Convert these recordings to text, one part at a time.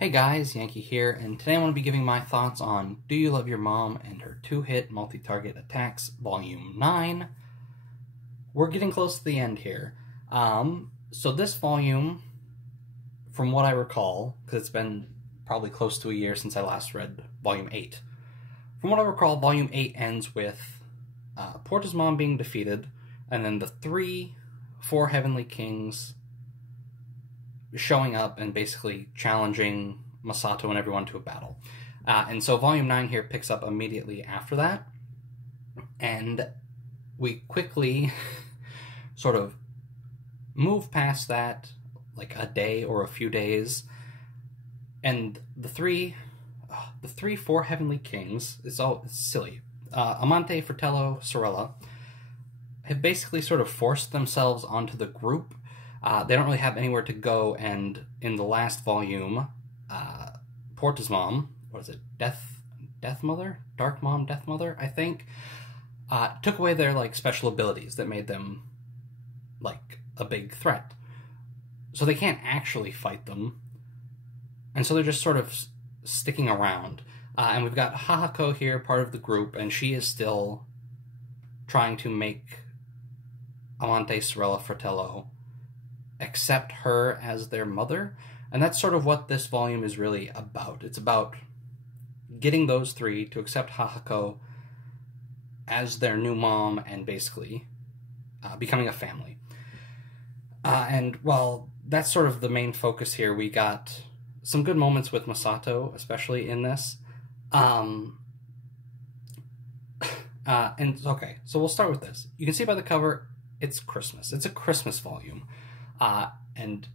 Hey guys, Yankee here, and today I want to be giving my thoughts on Do You Love Your Mom and Her Two-Hit Multi-Target Attacks, Volume 9. We're getting close to the end here. So this volume, from what I recall, because it's been probably close to a year since I last read Volume 8. From what I recall, Volume 8 ends with Porta's mom being defeated, and then the four Heavenly Kings showing up and basically challenging Masato and everyone to a battle. And so Volume 9 here picks up immediately after that, and we quickly sort of move past that, like a day or a few days, and the four Heavenly Kings, it's silly, Amante, Fratello, Sorella, have basically sort of forced themselves onto the group. They don't really have anywhere to go, and in the last volume, Porta's mom, what is it, Death Mother? Dark Mom, Death Mother, I think, took away their, like, special abilities that made them, like, a big threat. So they can't actually fight them, and so they're just sort of sticking around. And we've got Hahako here, part of the group, and she is still trying to make Amante, Sorella, Fratello accept her as their mother, and that's sort of what this volume is really about. It's about getting those three to accept Hahako as their new mom and basically becoming a family. And while that's sort of the main focus here, we got some good moments with Masato, especially in this. And okay, so we'll start with this. You can see by the cover, it's Christmas. It's a Christmas volume. And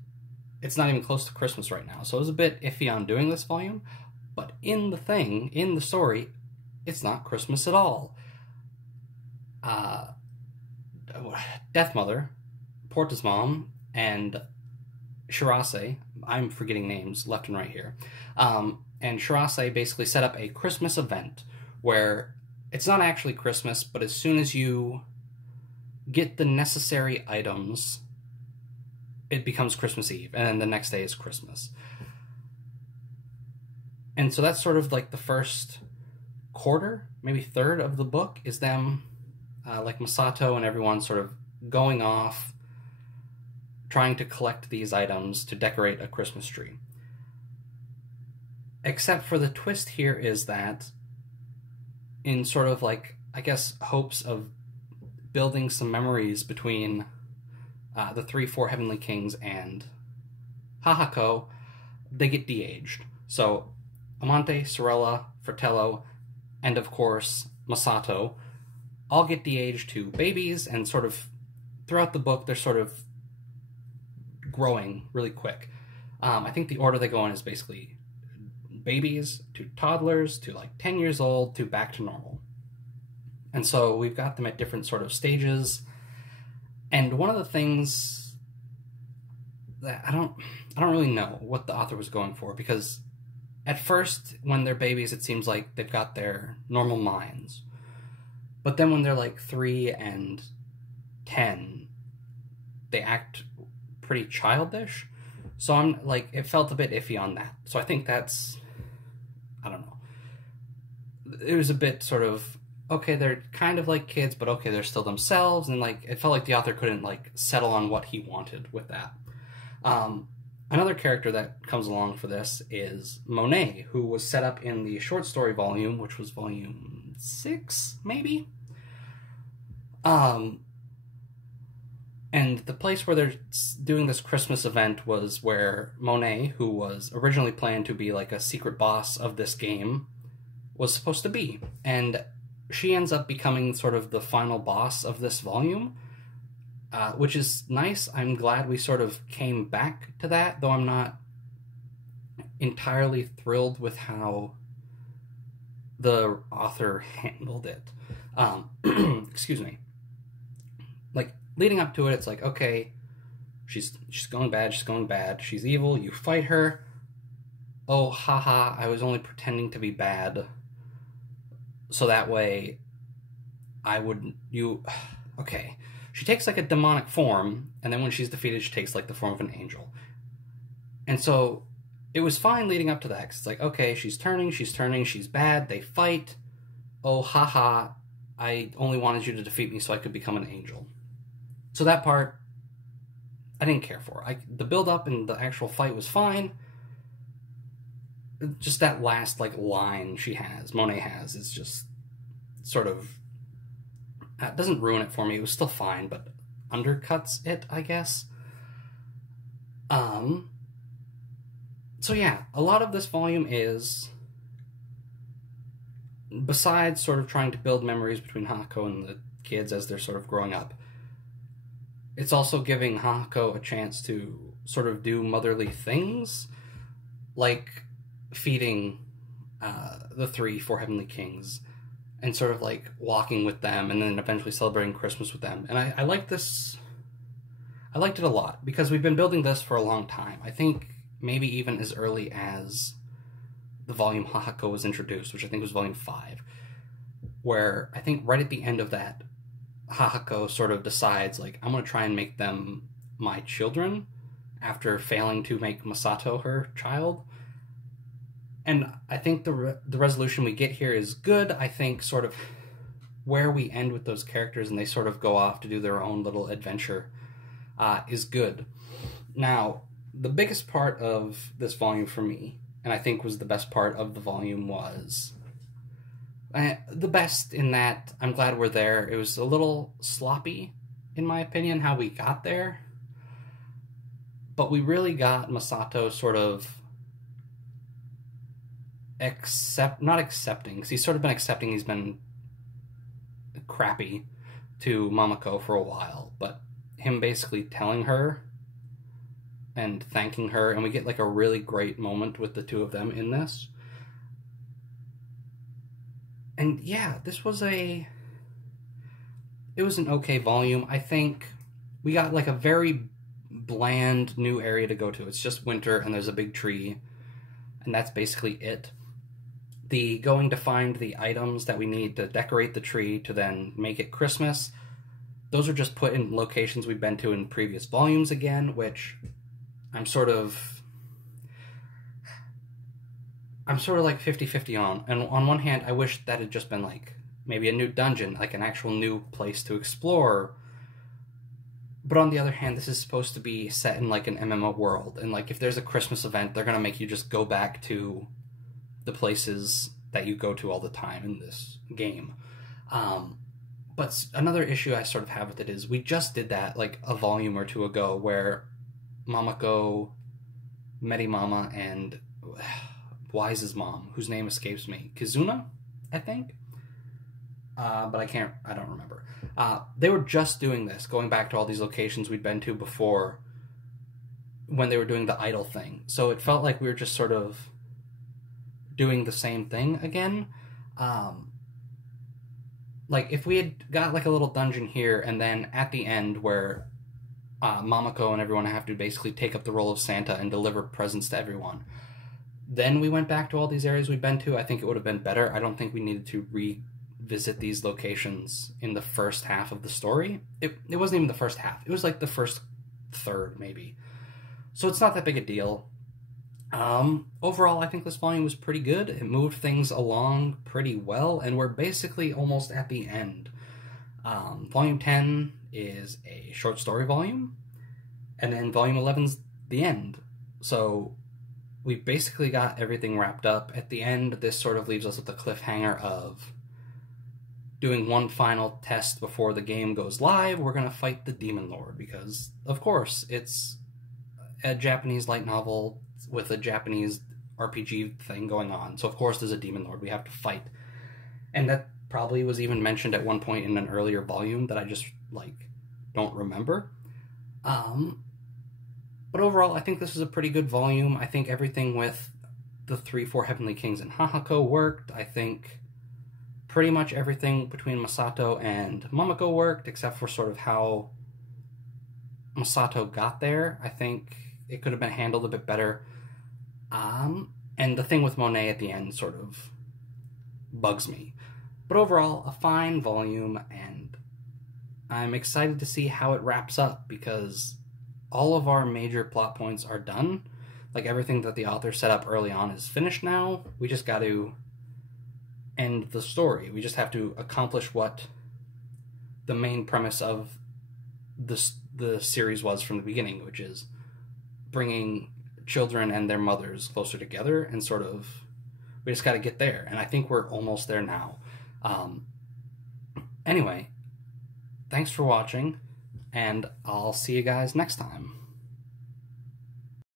it's not even close to Christmas right now, so I was a bit iffy on doing this volume, but in the story, it's not Christmas at all. Death Mother, Porta's mom, and Shirase, I'm forgetting names left and right here, and Shirase basically set up a Christmas event where it's not actually Christmas, but as soon as you get the necessary items, it becomes Christmas Eve, and then the next day is Christmas. And so that's sort of like the first quarter, maybe third of the book, is them, like Masato and everyone sort of going off, trying to collect these items to decorate a Christmas tree. Except for the twist here is that, in sort of like, I guess, hopes of building some memories between the four Heavenly Kings and Hahako, they get de-aged. So Amante, Sorella, Fratello, and of course Masato all get de-aged to babies, and sort of throughout the book they're sort of growing really quick. I think the order they go in is basically babies to toddlers to like 10 years old to back to normal. And so we've got them at different sort of stages. And one of the things that I don't really know what the author was going for, because at first, when they're babies, it seems like they've got their normal minds. But then when they're like 3 and 10, they act pretty childish. So I'm like, it felt a bit iffy on that. So I think that's, I don't know. It was a bit sort of, okay, they're kind of like kids, but okay, they're still themselves, and like it felt like the author couldn't like settle on what he wanted with that. Another character that comes along for this is Monet, who was set up in the short story volume, which was volume 6, maybe? And the place where they're doing this Christmas event was where Monet, who was originally planned to be like a secret boss of this game, was supposed to be. And she ends up becoming sort of the final boss of this volume, which is nice. I'm glad we sort of came back to that, though I'm not entirely thrilled with how the author handled it. Excuse me. Like, leading up to it, it's like, okay, she's going bad, she's evil, you fight her. Oh, haha, I was only pretending to be bad, so that way okay. She takes like a demonic form, and then when she's defeated, she takes like the form of an angel. And so it was fine leading up to that, 'cause it's like, okay, she's turning, she's bad, they fight, oh, haha, I only wanted you to defeat me so I could become an angel. So that part, I didn't care for. The build-up and the actual fight was fine. Just that last, like, line Monet has, is just sort of, it doesn't ruin it for me. It was still fine, but undercuts it, I guess. So yeah, a lot of this volume is, besides sort of trying to build memories between Hahako and the kids as they're sort of growing up, it's also giving Hahako a chance to sort of do motherly things, like feeding the 4 heavenly kings, and sort of like walking with them, and then eventually celebrating Christmas with them. And I like this. I liked it a lot, because we've been building this for a long time. I think maybe even as early as the volume Hahako was introduced, which I think was volume 5, where I think right at the end of that, Hahako sort of decides, like, I'm going to try and make them my children, after failing to make Masato her child. And I think the resolution we get here is good. I think sort of where we end with those characters and they sort of go off to do their own little adventure is good. Now, the biggest part of this volume for me, and I think was the best part of the volume, was the best in that I'm glad we're there. It was a little sloppy, in my opinion, how we got there. But we really got Masato sort of not accepting, because he's sort of been accepting he's been crappy to Mamako for a while, but him basically telling her and thanking her, and we get like a really great moment with the two of them in this. And yeah, it was an okay volume. I think we got like a very bland new area to go to. It's just winter and there's a big tree, and that's basically it. The going to find the items that we need to decorate the tree to then make it Christmas, those are just put in locations we've been to in previous volumes again, which I'm sort of like 50-50 on. And on one hand, I wish that had just been like maybe a new dungeon, like an actual new place to explore. But on the other hand, this is supposed to be set in like an MMO world, and like if there's a Christmas event, they're gonna make you just go back to the places that you go to all the time in this game. But another issue I sort of have with it is we just did that like a volume or two ago, where Mamako, Merimama, and Wise's mom, whose name escapes me, Kizuna, I think? But I don't remember. They were just doing this, going back to all these locations we'd been to before when they were doing the idol thing. So it felt like we were just sort of doing the same thing again. Like if we had got like a little dungeon here, and then at the end where Mamako and everyone have to basically take up the role of Santa and deliver presents to everyone, then we went back to all these areas we've been to, I think it would have been better. I don't think we needed to revisit these locations in the first half of the story. It wasn't even the first half. It was like the first third, maybe. So it's not that big a deal. Overall, I think this volume was pretty good. It moved things along pretty well, and we're basically almost at the end. Volume 10 is a short story volume, and then Volume 11's the end. So we basically got everything wrapped up. At the end, this sort of leaves us with the cliffhanger of doing one final test before the game goes live. We're going to fight the Demon Lord, because, of course, it's a Japanese light novel with a Japanese RPG thing going on. So, of course, there's a Demon Lord we have to fight. And that probably was even mentioned at one point in an earlier volume that I just, like, don't remember. But overall, I think this is a pretty good volume. I think everything with the 4 heavenly kings and Hahako worked. I think pretty much everything between Masato and Mamako worked, except for sort of how Masato got there. I think it could have been handled a bit better. And the thing with Monet at the end sort of bugs me. But overall, a fine volume, and I'm excited to see how it wraps up, because all of our major plot points are done. Like, everything that the author set up early on is finished now. We just got to end the story. We just have to accomplish what the main premise of the series was from the beginning, which is bringing children and their mothers closer together, and sort of, we just got to get there. And I think we're almost there now. Anyway, thanks for watching, and I'll see you guys next time.